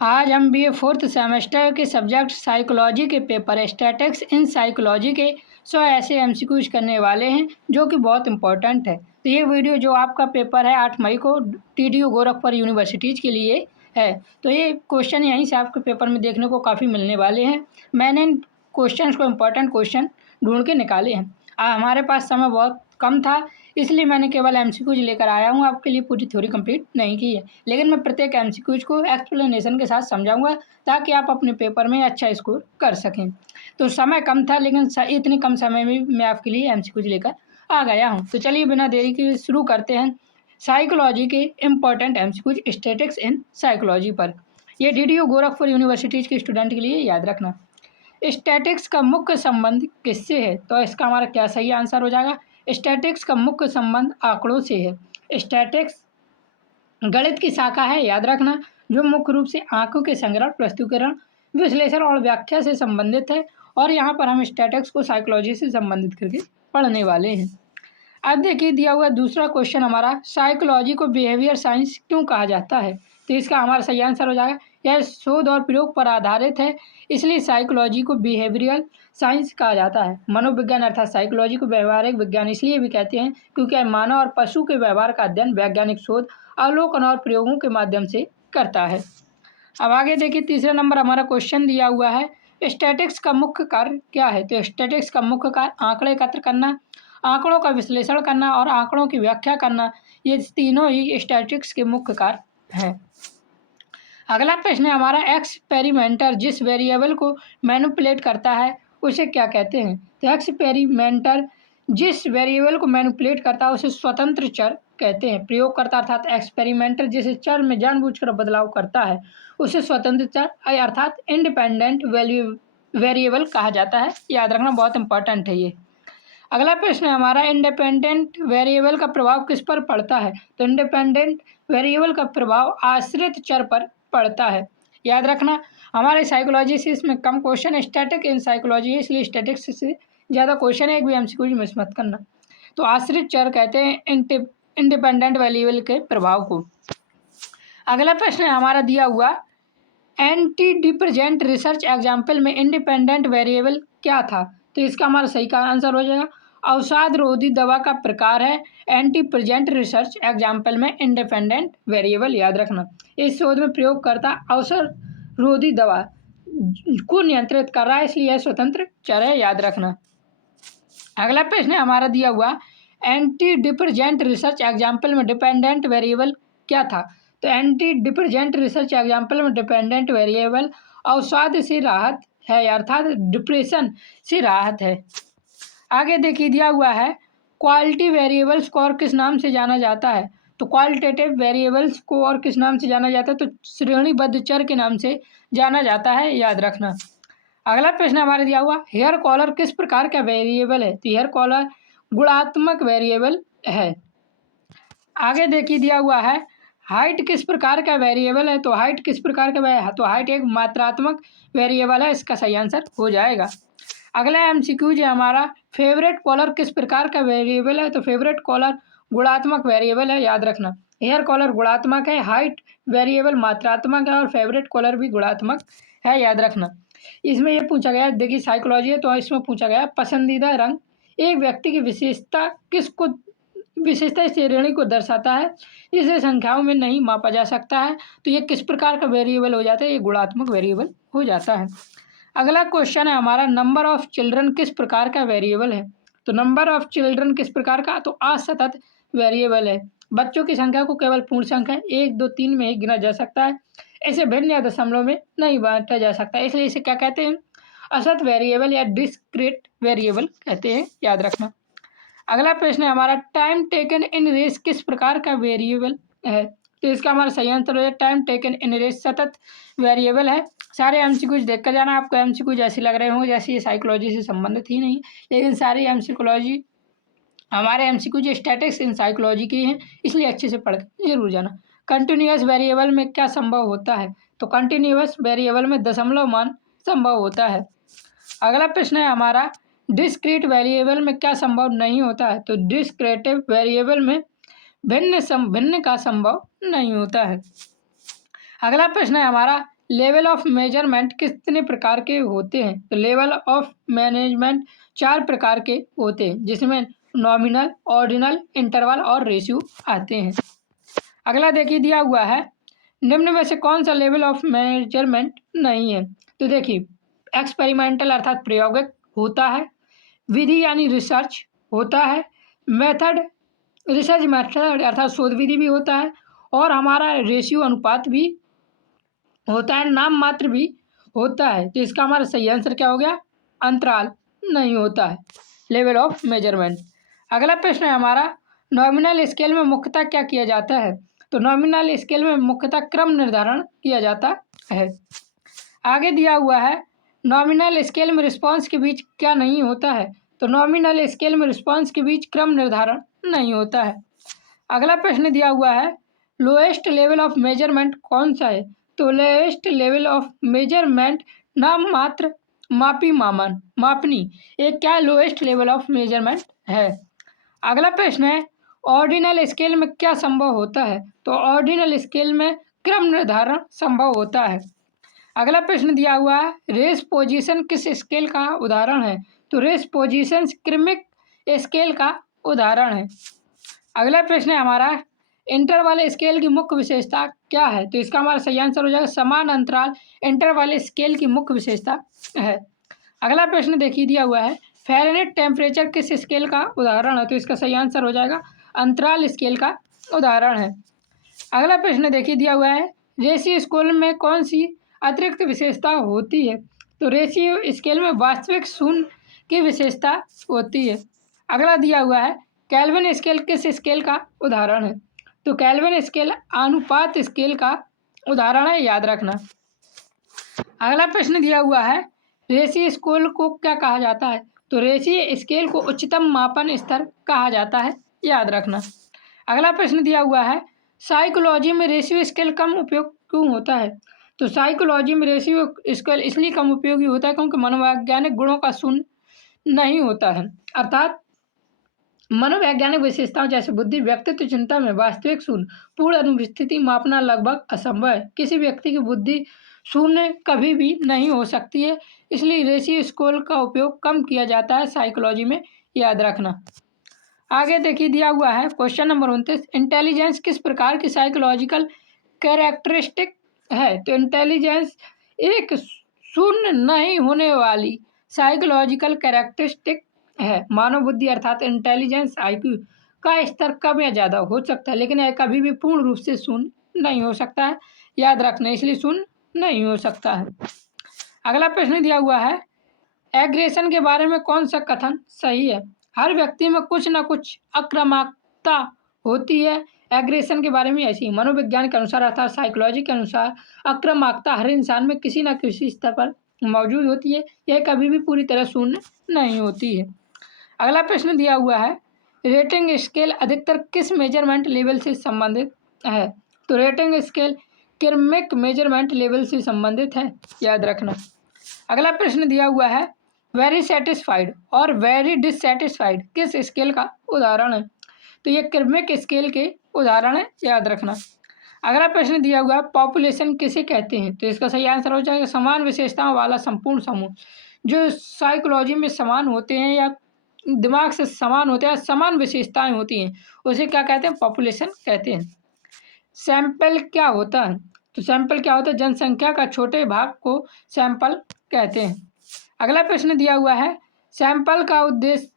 आज हम BA fourth semester के सब्जेक्ट साइकोलॉजी के पेपर स्टैटिक्स इन साइकोलॉजी के 100 ऐसे MCQs करने वाले हैं जो कि बहुत इंपॉर्टेंट है। तो ये वीडियो जो आपका पेपर है 8 मई को TDU गोरखपुर यूनिवर्सिटीज़ के लिए है। तो ये क्वेश्चन यहीं से आपके पेपर में देखने को काफ़ी मिलने वाले हैं। मैंने इन क्वेश्चन को इम्पोर्टेंट क्वेश्चन ढूंढ के निकाले हैं। हमारे पास समय बहुत कम था, इसलिए मैंने केवल MCQs लेकर आया हूँ। आपके लिए पूरी थ्योरी कंप्लीट नहीं की है, लेकिन मैं प्रत्येक MCQs को एक्सप्लेनेशन के साथ समझाऊंगा ताकि आप अपने पेपर में अच्छा स्कोर कर सकें। तो समय कम था, लेकिन इतने कम समय में मैं आपके लिए MCQs लेकर आ गया हूँ। तो चलिए बिना देरी के शुरू करते हैं साइकोलॉजी के important MCQs statics in psychology पर। ये DDU गोरखपुर यूनिवर्सिटीज़ के स्टूडेंट के लिए याद रखना। स्टैटिक्स का मुख्य संबंध किससे है? तो इसका हमारा क्या सही आंसर हो जाएगा? स्टैटिक्स का मुख्य संबंध आंकड़ों से है। स्टैटिक्स गणित की शाखा है, याद रखना, जो मुख्य रूप से आंकों के संग्रह, प्रस्तुतिकरण, विश्लेषण और व्याख्या से संबंधित है। और यहाँ पर हम स्टैटिक्स को साइकोलॉजी से संबंधित करके पढ़ने वाले हैं। अब देखिए दिया हुआ दूसरा क्वेश्चन हमारा, साइकोलॉजी को बिहेवियर साइंस क्यों कहा जाता है? तो इसका हमारा सही आंसर हो जाएगा, यह शोध और प्रयोग पर आधारित है, इसलिए साइकोलॉजी को बिहेवियरल साइंस कहा जाता है। मनोविज्ञान अर्थात साइकोलॉजी को व्यवहारिक विज्ञान इसलिए भी कहते हैं क्योंकि मानव और पशु के व्यवहार का अध्ययन वैज्ञानिक शोध, अवलोकन और प्रयोगों के माध्यम से करता है। अब आगे देखिए तीसरा नंबर हमारा क्वेश्चन दिया हुआ है, स्टैटिक्स का मुख्य कार्य क्या है? तो स्टैटिक्स का मुख्य कार्य आंकड़े एकत्र करना, आंकड़ों का विश्लेषण करना और आंकड़ों की व्याख्या करना, ये तीनों ही स्टैटिक्स के मुख्य कार्य हैं। अगला प्रश्न है हमारा, एक्सपेरिमेंटर जिस वेरिएबल को मैनिपुलेट करता है उसे क्या कहते हैं? तो एक्सपेरिमेंटर जिस वेरिएबल को मैनिपुलेट करता है उसे स्वतंत्र चर कहते हैं। प्रयोगकर्ता अर्थात एक्सपेरिमेंटर जिस चर में जानबूझकर बदलाव करता है उसे स्वतंत्र चर अर्थात इंडिपेंडेंट वेरिएबल कहा जाता है। याद रखना, बहुत इंपॉर्टेंट है ये। अगला प्रश्न है हमारा, इंडिपेंडेंट वेरिएबल का प्रभाव किस पर पड़ता है? तो इंडिपेंडेंट वेरिएबल का प्रभाव आश्रित चर पर पड़ता है। याद रखना, हमारे साइकोलॉजी से इसमें कम क्वेश्चन, स्टैटिक इन साइकोलॉजी है, इसलिए स्टैटिक्स से ज़्यादा क्वेश्चन है, एक भी MCQ मिस मत करना। तो आश्रित चर कहते हैं इंडिपेंडेंट वेरिएबल के प्रभाव को। अगला प्रश्न है हमारा दिया हुआ, एंटी डिप्रेजेंट रिसर्च एग्जाम्पल में इंडिपेंडेंट वेरिएबल क्या था? तो इसका हमारा सही का आंसर हो जाएगा, अवसाद रोधी दवा का प्रकार है एंटी प्रेजेंट रिसर्च एग्जाम्पल में इंडिपेंडेंट वेरिएबल। याद रखना, इस शोध में प्रयोगकर्ता अवसाद रोधी दवा को नियंत्रित कर रहा है, इसलिए यह स्वतंत्र चर है। याद रखना। अगला प्रश्न है हमारा दिया हुआ, एंटी डिप्रेजेंट रिसर्च एग्जाम्पल में डिपेंडेंट वेरिएबल क्या था? तो एंटी डिप्रेजेंट रिसर्च एग्जाम्पल में डिपेंडेंट वेरिएबल अवसाद से राहत है, अर्थात डिप्रेशन से राहत है। आगे देखिए दिया हुआ है, क्वालिटी वेरिएबल्स को और किस नाम से जाना जाता है? तो क्वालिटेटिव वेरिएबल्स को और किस नाम से जाना जाता है? तो श्रेणीबद्ध चर के नाम से जाना जाता है। याद रखना। अगला प्रश्न हमारे दिया हुआ, हेयर कॉलर किस प्रकार का वेरिएबल है? तो हेयर कॉलर गुणात्मक वेरिएबल है। आगे देखिए दिया हुआ है, हाइट किस प्रकार का वेरिएबल है? तो हाइट किस प्रकार का है? तो हाइट एक मात्रात्मक वेरिएबल है, इसका सही आंसर हो जाएगा। अगला MCQ है हमारा, फेवरेट कॉलर किस प्रकार का वेरिएबल है? तो फेवरेट कॉलर गुणात्मक वेरिएबल है। याद रखना, हेयर कॉलर गुणात्मक है, हाइट वेरिएबल मात्रात्मक है और फेवरेट कॉलर भी गुणात्मक है। याद रखना। इसमें ये पूछा गया, देखिए साइकोलॉजी है तो इसमें पूछा गया, पसंदीदा रंग एक व्यक्ति की विशेषता श्रेणी को दर्शाता है जिसे संख्याओं में नहीं मापा जा सकता है। तो ये किस प्रकार का वेरिएबल हो जाता है? ये गुणात्मक वेरिएबल हो जाता है। अगला क्वेश्चन है हमारा, नंबर ऑफ चिल्ड्रन किस प्रकार का वेरिएबल है? तो नंबर ऑफ चिल्ड्रन किस प्रकार का? तो असतत वेरिएबल है। बच्चों की संख्या को केवल पूर्ण संख्या 1, 2, 3 में ही गिना जा सकता है, इसे भिन्न या दशमलव में नहीं बांटा जा सकता, इसलिए इसे क्या कहते हैं? असत वेरिएबल या डिस्क्रीट वेरिएबल कहते हैं। याद रखना। अगला प्रश्न है हमारा, टाइम टेकन इन रेस किस प्रकार का वेरिएबल है? तो इसका हमारा सही आंसर हो जाए, टाइम टेकन इन रेस सतत वेरिएबल है। सारे MCQs देख कर जाना, आपको MCQs ऐसे लग रहे होंगे जैसे ये साइकोलॉजी से संबंधित ही नहीं, लेकिन सारी MCQlॉजी हमारे MCQs स्टैटिक्स इन साइकोलॉजी की हैं, इसलिए अच्छे से पढ़ कर जरूर जाना। कंटिन्यूअस वेरिएबल में क्या संभव होता है? तो कंटिन्यूअस वेरिएबल में दशमलव मान संभव होता है। अगला प्रश्न है हमारा, डिस्क्रीट वेरिएबल में क्या संभव नहीं होता है? तो डिस्क्रीटिव वेरिएबल में भिन्न का संभव नहीं होता है। अगला प्रश्न है हमारा, लेवल ऑफ मेजरमेंट कितने प्रकार के होते हैं? तो लेवल ऑफ मैनेजमेंट 4 प्रकार के होते हैं, जिसमें नॉमिनल, ऑर्डिनल, इंटरवल और रेशियो आते हैं। अगला देखिए दिया हुआ है, निम्न में से कौन सा लेवल ऑफ मेजरमेंट नहीं है? तो देखिए, एक्सपेरिमेंटल अर्थात प्रायोगिक होता है, विधि यानी रिसर्च होता है, मेथड रिसर्च मेथड अर्थात शोध विधि भी होता है, और हमारा रेशियो अनुपात भी होता है, नाम मात्र भी होता है। तो इसका हमारा सही आंसर क्या हो गया? अंतराल नहीं होता है लेवल ऑफ मेजरमेंट। अगला प्रश्न है हमारा, नॉमिनल स्केल में मुख्यतः क्या किया जाता है? तो नॉमिनल स्केल में मुख्यतः क्रम निर्धारण किया जाता है। आगे दिया हुआ है, नॉमिनल स्केल में रिस्पांस के बीच क्या नहीं होता है? तो नॉमिनल स्केल में रिस्पांस के बीच क्रम निर्धारण नहीं होता है। अगला प्रश्न दिया हुआ है, लोएस्ट लेवल ऑफ मेजरमेंट कौन सा है? तो लोएस्ट लेवल ऑफ मेजरमेंट नाम मात्र मापनी एक क्या लोएस्ट लेवल ऑफ मेजरमेंट है। अगला प्रश्न है, ऑर्डिनल स्केल में क्या संभव होता है? तो ऑर्डिनल स्केल में क्रम निर्धारण संभव होता है। अगला प्रश्न दिया हुआ है, रेस पोजीशन किस स्केल का उदाहरण है? तो रेस पोजीशन क्रमिक स्केल का उदाहरण है। अगला प्रश्न है हमारा, इंटरवल स्केल की मुख्य विशेषता क्या है? तो इसका हमारा सही आंसर हो जाएगा समान अंतराल इंटरवल स्केल की मुख्य विशेषता है। अगला प्रश्न देखिए दिया हुआ है, फ़ारेनहाइट टेम्परेचर किस स्केल का उदाहरण है? तो इसका सही आंसर हो जाएगा अंतराल स्केल का उदाहरण है। अगला प्रश्न देखिए दिया हुआ है, रेशियो स्केल में कौन सी अतिरिक्त विशेषता होती है? तो रेशियो स्केल में वास्तविक शून्य की विशेषता होती है। अगला दिया हुआ है, केल्विन स्केल किस स्केल का उदाहरण है? तो केल्विन स्केल अनुपात स्केल का उदाहरण है, याद रखना। अगला प्रश्न दिया हुआ है, रेशियो स्केल को क्या कहा जाता है? तो रेशियो स्केल को उच्चतम मापन स्तर कहा जाता है, याद रखना। अगला प्रश्न दिया हुआ है, साइकोलॉजी में रेशियो स्केल कम उपयोग क्यों होता है? तो साइकोलॉजी में रेशियो स्केल इसलिए कम उपयोगी होता है क्योंकि मनोवैज्ञानिक गुणों का शून्य नहीं होता है, अर्थात मनोवैज्ञानिक विशेषताओं जैसे बुद्धि, व्यक्तित्व, चिंता में वास्तविक शून्य पूर्ण अनुपस्थिति मापना लगभग असंभव है। किसी व्यक्ति की बुद्धि शून्य कभी भी नहीं हो सकती है, इसलिए रेशियो स्केल का उपयोग कम किया जाता है साइकोलॉजी में, याद रखना। आगे देखिए दिया हुआ है क्वेश्चन नंबर 29, इंटेलिजेंस किस प्रकार की साइकोलॉजिकल कैरेक्टरिस्टिक है? तो इंटेलिजेंस एक शून्य नहीं होने वाली साइकोलॉजिकल कैरेक्टरिस्टिक है। मानव बुद्धि अर्थात इंटेलिजेंस IQ का स्तर कम या ज़्यादा हो सकता है, लेकिन यह कभी भी पूर्ण रूप से शून्य नहीं हो सकता है, याद रखना, इसलिए शून्य नहीं हो सकता है। अगला प्रश्न दिया हुआ है, एग्रेशन के बारे में कौन सा कथन सही है? हर व्यक्ति में कुछ न कुछ आक्रामकता होती है। एग्रेशन के बारे में ऐसी मनोविज्ञान के अनुसार अर्थात साइकोलॉजी के अनुसार आक्रामकता हर इंसान में किसी न किसी स्तर पर मौजूद होती है, यह कभी भी पूरी तरह शून्य नहीं होती है। अगला प्रश्न दिया हुआ है, रेटिंग स्केल अधिकतर किस मेजरमेंट लेवल से संबंधित है? तो रेटिंग स्केल क्रमिक मेजरमेंट लेवल से संबंधित है, याद रखना। अगला प्रश्न दिया हुआ है, वेरी सेटिस्फाइड और वेरी डिससेटिस्फाइड किस स्केल का उदाहरण है? तो ये क्रमिक स्केल के उदाहरण है, याद रखना। अगला प्रश्न दिया हुआ है, पॉपुलेशन किसे कहते हैं? तो इसका सही आंसर हो जाएगा समान विशेषताओं वाला संपूर्ण समूह। जो साइकोलॉजी में समान होते हैं या दिमाग से समान होते हैं, समान विशेषताएं होती हैं, उसे क्या कहते हैं? पॉपुलेशन कहते हैं। सैंपल क्या होता है? तो सैंपल क्या होता है? जनसंख्या का छोटे भाग को सैंपल कहते हैं। अगला प्रश्न दिया हुआ है, सैंपल का उद्देश्य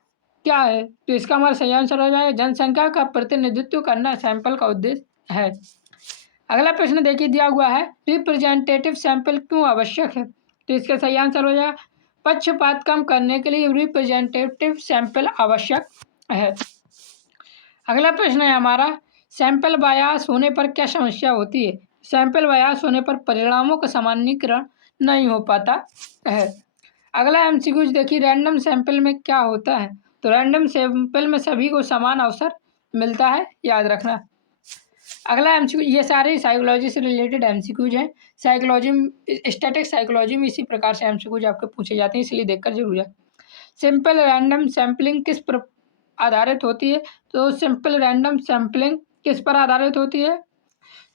क्या है? तो इसका हमारा सही आंसर हो जाएगा जनसंख्या का प्रतिनिधित्व करना सैंपल का उद्देश्य है। अगला प्रश्न देखिए दिया हुआ है, रिप्रेजेंटेटिव सैंपल क्यों आवश्यक है? तो इसका सही आंसर हो जाएगा पक्षपात कम करने के लिए रिप्रेजेंटेटिव सैंपल आवश्यक है। अगला प्रश्न है हमारा, सैंपल बायस होने पर क्या समस्या होती है? सैंपल बायस होने पर परिणामों का सामान्यीकरण नहीं हो पाता है। अगला MCQ देखिए, रैंडम सैंपल में क्या होता है? तो रैंडम सैंपल में सभी को समान अवसर मिलता है, याद रखना। अगला MCQ, ये सारे साइकोलॉजी से रिलेटेड MCQs हैं। साइकोलॉजी में स्टैटिक साइकोलॉजी में इसी प्रकार से MCQs आपके पूछे जाते हैं, इसलिए देखकर जरूर जाए। सिंपल रैंडम सैम्पलिंग किस पर आधारित होती है? तो सिंपल रैंडम सैम्पलिंग किस पर आधारित होती है?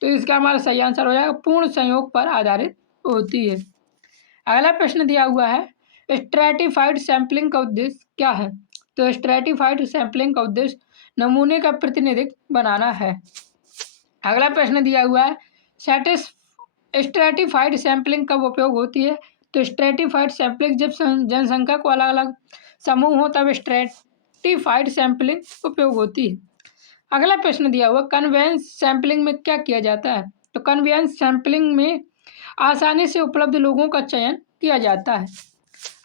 तो इसका हमारा सही आंसर हो जाएगा पूर्ण संयोग पर आधारित होती है। अगला प्रश्न दिया हुआ है, स्ट्रैटिफाइड सैंपलिंग का उद्देश्य क्या है? तो स्ट्रैटिफाइड सैंपलिंग का उद्देश्य नमूने का प्रतिनिधित्व बनाना है। अगला प्रश्न दिया हुआ है, स्ट्रैटिफाइड सैंपलिंग कब उपयोग होती है? तो स्ट्रैटिफाइड सैंपलिंग जब जनसंख्या को अलग अलग समूह हो तब स्ट्रैटिफाइड सैंपलिंग उपयोग होती है। अगला प्रश्न दिया हुआ, कन्वेंस सैंपलिंग में क्या किया जाता है? तो कन्वेंस सैंपलिंग में आसानी से उपलब्ध लोगों का चयन किया जाता है।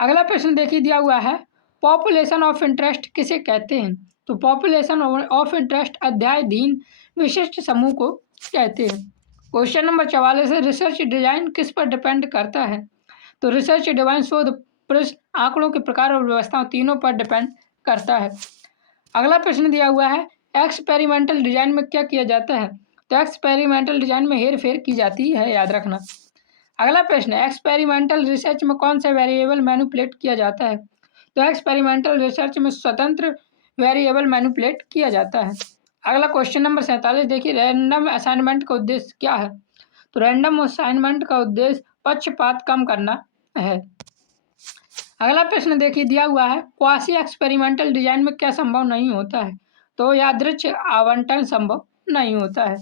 अगला प्रश्न देखिए दिया हुआ है, पॉपुलेशन ऑफ इंटरेस्ट किसे कहते हैं? तो पॉपुलेशन ऑफ इंटरेस्ट अध्यायधीन विशिष्ट समूह को कहते हैं। क्वेश्चन नंबर 44 है, रिसर्च डिजाइन किस पर डिपेंड करता है? तो रिसर्च डिजाइन शोध प्रश्न, आंकड़ों के प्रकार और व्यवस्थाओं तीनों पर डिपेंड करता है। अगला प्रश्न दिया हुआ है, एक्सपेरिमेंटल डिजाइन में क्या किया जाता है? तो एक्सपेरिमेंटल डिजाइन में हेर फेर की जाती है, याद रखना। अगला प्रश्न है, एक्सपेरिमेंटल रिसर्च में कौन सा वेरिएबल मैनिपुलेट किया जाता है? तो एक्सपेरिमेंटल रिसर्च में स्वतंत्र वेरिएबल मैनिपुलेट किया जाता है। अगला क्वेश्चन नंबर 47 देखिए, रैंडम असाइनमेंट का उद्देश्य क्या है? तो रैंडम असाइनमेंट का उद्देश्य पक्षपात कम करना है। अगला प्रश्न देखिए दिया हुआ है, क्वासी एक्सपेरिमेंटल डिजाइन में क्या संभव नहीं होता है? तो यादृच्छिक आवंटन संभव नहीं होता है।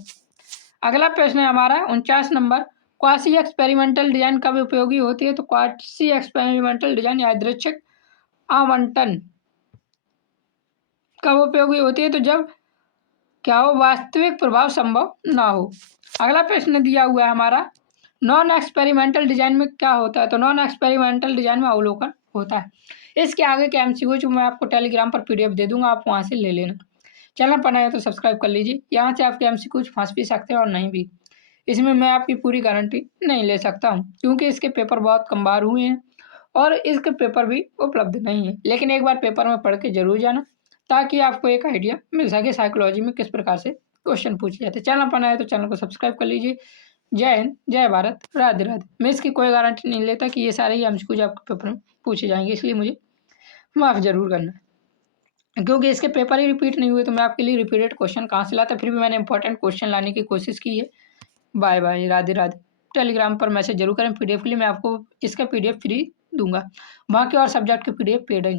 अगला प्रश्न है हमारा 49 नंबर, क्वासी एक्सपेरिमेंटल डिजाइन कब उपयोगी होती है? तो क्वासी एक्सपेरिमेंटल डिजाइन यादृच्छिक आवंटन कब उपयोगी होती है? तो जब क्या हो, वास्तविक प्रभाव संभव ना हो। अगला प्रश्न दिया हुआ है हमारा, नॉन एक्सपेरिमेंटल डिजाइन में क्या होता है? तो नॉन एक्सपेरिमेंटल डिजाइन में अवलोकन होता है। इसके आगे के एमसीक्यू जो मैं आपको टेलीग्राम पर पीडीएफ दे दूंगा, आप वहां से ले लेना। चैनल पर नए हो तो सब्सक्राइब कर लीजिए, यहाँ से आपके एमसीक्यू फंस भी सकते हैं और नहीं भी। इसमें मैं आपकी पूरी गारंटी नहीं ले सकता हूँ, क्योंकि इसके पेपर बहुत कम बार हुए हैं और इसके पेपर भी उपलब्ध नहीं है। लेकिन एक बार पेपर में पढ़ के जरूर जाना, ताकि आपको एक आइडिया मिल सके साइकोलॉजी में किस प्रकार से क्वेश्चन पूछे जाते हैं। चैनल पर नए तो चैनल को सब्सक्राइब कर लीजिए। जय हिंद, जय भारत, राधे राधे। मैं इसकी कोई गारंटी नहीं लेता कि ये सारे ही एमसीक्यू आपके पेपर में पूछे जाएंगे, इसलिए मुझे माफ़ जरूर करना, क्योंकि इसके पेपर ही रिपीट नहीं हुए तो मैं आपके लिए रिपीटेड क्वेश्चन कहाँ से लाता। फिर भी मैंने इंपॉर्टेंट क्वेश्चन लाने की कोशिश की है। Bye bye, Radhe Radhe. Telegram पर मैसेज जरूर करें पीडीएफ के लिए, मैं आपको इसका पीडीएफ फ्री दूंगा, बाकी और सब्जेक्ट के पीडीएफ पेड है।